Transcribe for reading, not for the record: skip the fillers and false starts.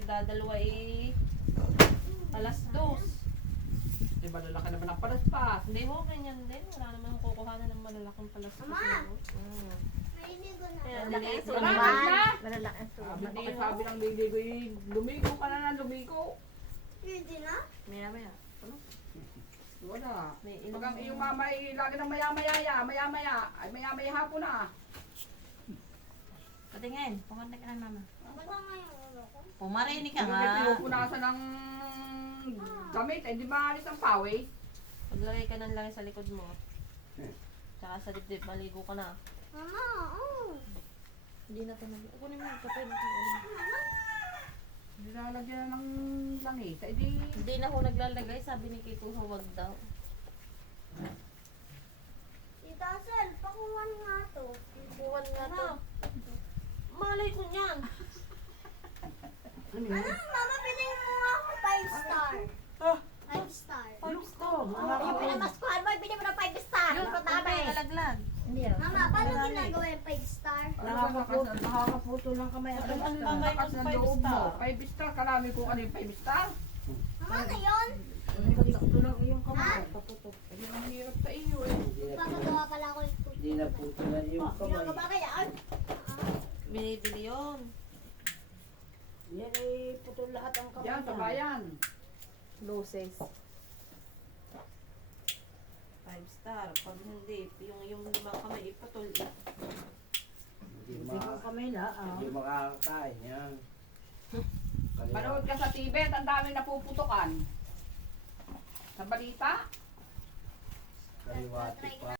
kasi dadalawa alas 2. Diba lalaki naman ang palaspas? Hindi ho, ganyan din. Wala naman kukuhanan ng malalaking palaspas. Naliligo na. Kaya Malaki ang dito Wala, suman. wala. Malalaki ang suman. Hindi sabi ng liligo lumigo ka na lumigo. Hindi na? Maya maya. Wala. May Pag ang iyong mama ay lagi ng maya-maya, ay maya-maya hapon na. Patingin. Pumunta ka na mama. Baka nga yung ulo ko. Pumarinig ka Kung nga. may pinupunasan ng damit, ay di maalis ang pawis. Paglagay ka ng langis sa likod mo. Tsaka sa dibdib, maligo ka na. Mama, Hindi na tanong. Kunin mo yung kape. Nilalagyan ng langis. Ay di, Hindi na ho naglalagay. Sabi ni Kiko, huwag daw. Tita Sel, pakuhan nga to. Buwan nga to. Malay ko niyan. Ano, mama, bilhin mo nga ako 5 star. Ah. 5 star. Yung pinamaskuhan mo, ibili mo ng 5 star. Yun, Yung patay. patami. Alaglag. Hindi ah. Mama, paano ginagawa yung 5 star? Nakakaputo lang kamay ang Ano basta. ba may lakas ng 5 loob mo. star? 5 star, karami kung ano yung 5 star. Mama, ano yun? Puto lang yung kamay. Kaputo. Ay, ang hirap sa iyo eh. Papagawa pala ako yung tuto. Hindi na puto na yung kamay. Ginagawa ka yan. Binibili yun. Yan ay puto lahat ang kamay. Yan, sa bayan. Loses. 5 star. Pag hindi, yung limang kamay ipatol. Hindi Hindi ko kamay na. hindi makakakain yan. Manood ka sa Tibet, ang daming napuputukan. Sa balita, Kaliwati pa.